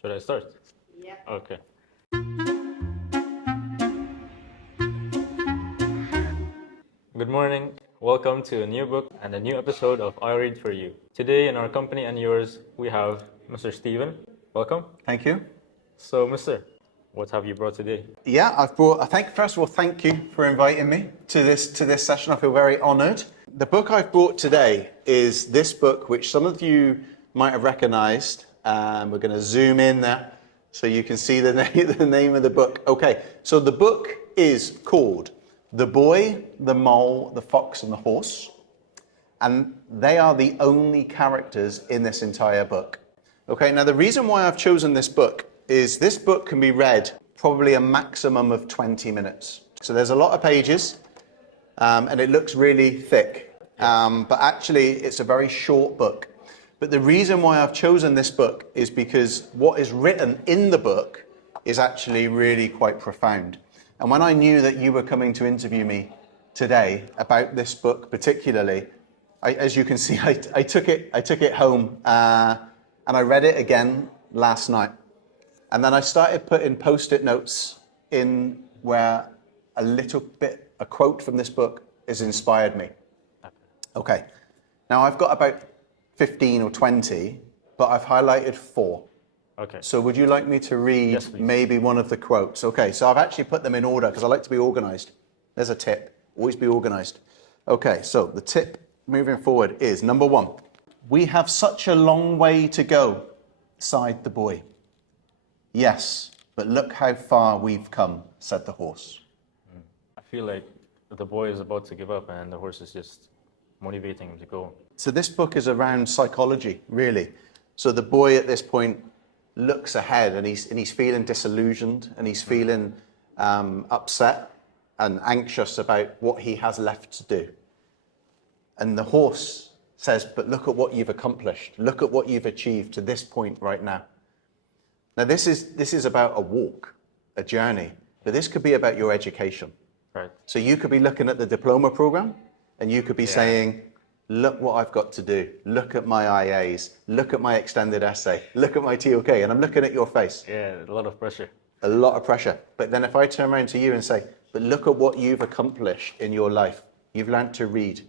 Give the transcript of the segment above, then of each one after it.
Should I start? Yeah. Okay. Good morning. Welcome to a new book and a new episode of I Read For You. Today in our company and yours, we have Mr. Stephen. Welcome. Thank you. So, Mr., what have you brought today? Yeah, I've brought. First of all, thank you for inviting me to this session. I feel very honoured. The book I've brought today is this book, which some of you might have recognised. We're going to zoom in there so you can see the name of the book. Okay, so the book is called "The Boy, the Mole, the Fox, and the Horse," and they are the only characters in this entire book. Okay, now the reason why I've chosen this book is this book can be read probably a maximum of 20 minutes. So there's a lot of pages, and it looks really thick, but actually it's a very short book. But the reason why I've chosen this book is because what is written in the book is actually really quite profound. And when I knew that you were coming to interview me today about this book particularly, as you can see, I took it home and I read it again last night. And then I started putting post-it notes in where a quote from this book has inspired me. Okay, now I've got about 15 or 20, but I've highlighted 4. Okay. So would you like me to read maybe one of the quotes? Okay, so I've actually put them in order because I like to be organized. There's a tip, always be organized. Okay, so the tip moving forward is number 1. We have such a long way to go, sighed the boy. Yes, but look how far we've come, said the horse. I feel like the boy is about to give up and the horse is just motivating him to go. So this book is around psychology, really. So the boy at this point looks ahead and he's feeling disillusioned and he's feeling upset and anxious about what he has left to do. And the horse says, but look at what you've accomplished. Look at what you've achieved to this point right now. Now, this is about a walk, a journey, but this could be about your education. Right. So you could be looking at the diploma program and you could be saying, look what I've got to do. Look at my IAs. Look at my extended essay. Look at my TOK. And I'm looking at your face. Yeah, a lot of pressure. A lot of pressure. But then if I turn around to you and say, but look at what you've accomplished in your life. You've learned to read.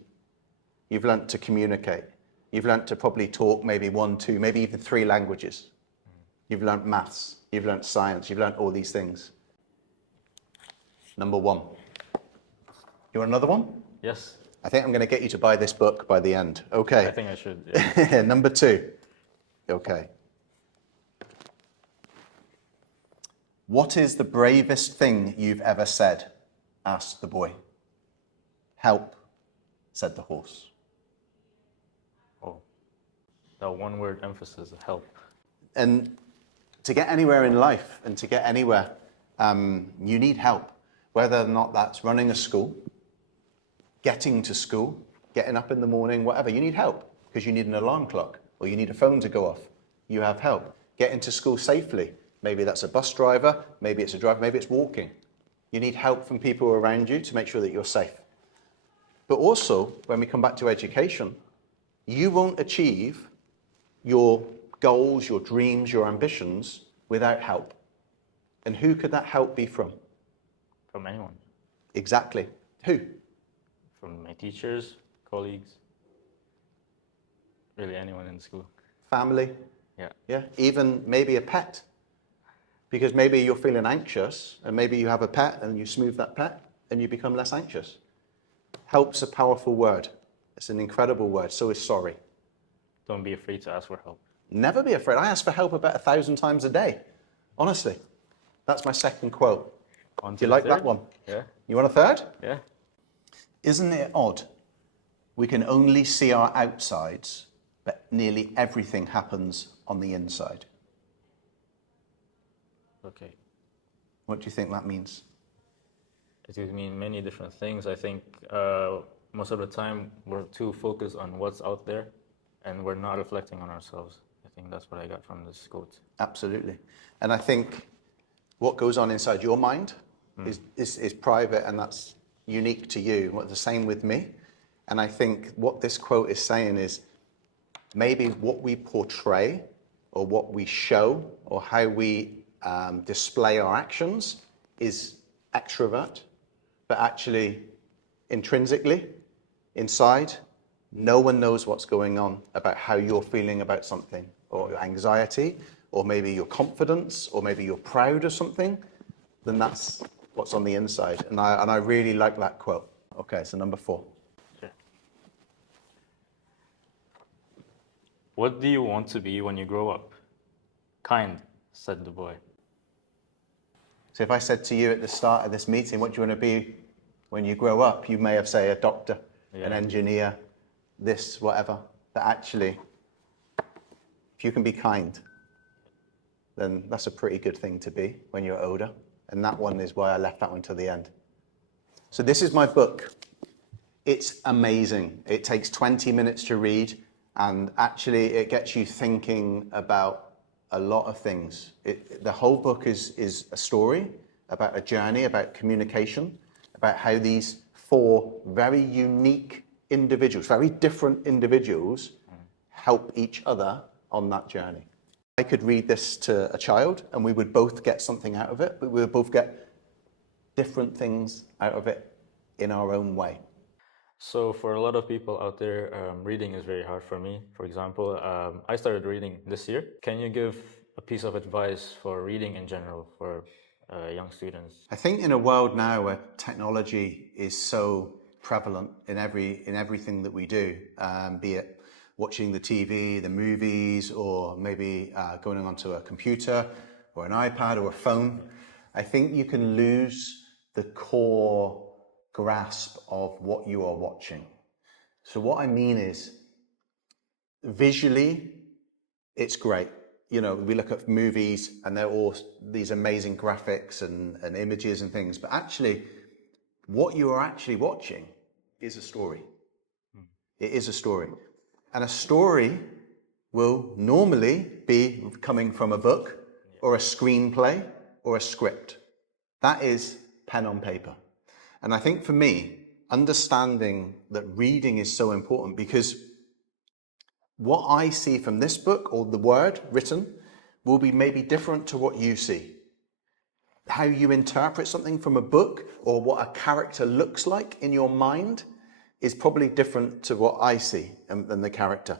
You've learned to communicate. You've learned to probably talk maybe 1, 2, maybe even 3 languages. You've learned maths. You've learned science. You've learned all these things. Number 1. You want another one? Yes. I think I'm going to get you to buy this book by the end. Okay. I think I should. Yeah. Number 2. Okay. What is the bravest thing you've ever said? Asked the boy. Help, said the horse. Oh, that one word emphasis, help. And to get anywhere in life and to get anywhere, you need help. Whether or not that's running a school, getting to school, getting up in the morning, whatever, you need help because you need an alarm clock or you need a phone to go off. You have help. Getting to school safely. Maybe that's a bus driver, maybe it's a driver, maybe it's walking. You need help from people around you to make sure that you're safe. But also, when we come back to education, you won't achieve your goals, your dreams, your ambitions without help. And who could that help be from? From anyone. Exactly. Who? From my teachers, colleagues, really anyone in school. Family. Yeah. Yeah. Even maybe a pet. Because maybe you're feeling anxious and maybe you have a pet and you smooth that pet and you become less anxious. Help's a powerful word. It's an incredible word. So is sorry. Don't be afraid to ask for help. Never be afraid. I ask for help about 1,000 times a day. Honestly. That's my second quote. On to Do you the like third? that one? Yeah. You want a third? Yeah. Isn't it odd? We can only see our outsides, but nearly everything happens on the inside. Okay. What do you think that means? It could mean many different things. I think most of the time we're too focused on what's out there and we're not reflecting on ourselves. I think that's what I got from this quote. Absolutely. And I think what goes on inside your mind is private and that's unique to you. The same with me. And I think what this quote is saying is maybe what we portray or what we show or how we display our actions is extrovert, but actually intrinsically, inside, no one knows what's going on about how you're feeling about something, or your anxiety, or maybe your confidence, or maybe you're proud of something. Then that's what's on the inside. And I really like that quote. Okay, so number 4. Sure. What do you want to be when you grow up? Kind, said the boy. So if I said to you at the start of this meeting, what do you want to be when you grow up? You may have said a doctor, an engineer, this, whatever. But actually, if you can be kind, then that's a pretty good thing to be when you're older. And that one is why I left that one to the end. So this is my book. It's amazing. It takes 20 minutes to read, and actually it gets you thinking about a lot of things. The whole book is a story about a journey, about communication, about how these 4 very unique individuals, very different individuals, help each other on that journey. I could read this to a child and we would both get something out of it, but we would both get different things out of it in our own way. So for a lot of people out there, reading is very hard for me. For example, I started reading this year. Can you give a piece of advice for reading in general for young students? I think in a world now where technology is so prevalent in everything that we do, be it watching the TV, the movies, or maybe going onto a computer or an iPad or a phone, I think you can lose the core grasp of what you are watching. So what I mean is, visually, it's great. You know, we look at movies and they're all these amazing graphics and images and things, but actually, what you are actually watching is a story. It is a story. And a story will normally be coming from a book or a screenplay or a script. That is pen on paper. And I think for me, understanding that reading is so important, because what I see from this book or the word written will be maybe different to what you see. How you interpret something from a book or what a character looks like in your mind is probably different to what I see than the character.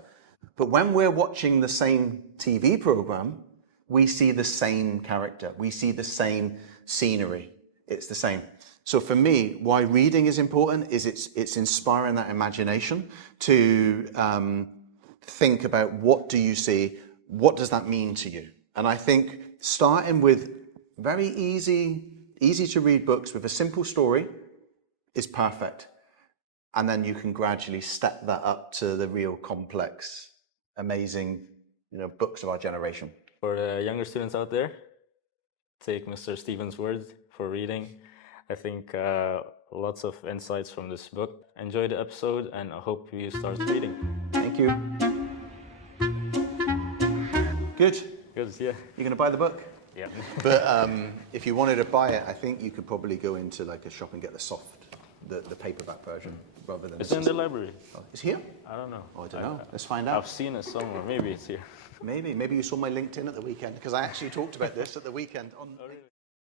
But when we're watching the same TV program, we see the same character. We see the same scenery. It's the same. So for me, why reading is important is it's inspiring that imagination to think about, what do you see? What does that mean to you? And I think starting with very easy to read books with a simple story is perfect. And then you can gradually step that up to the real complex, amazing, books of our generation. For the younger students out there, take Mr. Stephen's words for reading. I think lots of insights from this book. Enjoy the episode, and I hope you start reading. Thank you. Good. Good, yeah. You're going to buy the book? Yeah. But if you wanted to buy it, I think you could probably go into like a shop and get the paperback version rather than. It's in the library. Oh, it's here? I don't know. Oh, I don't know. Let's find out. I've seen it somewhere. Maybe it's here. Maybe you saw my LinkedIn at the weekend, because I actually talked about this at the weekend on.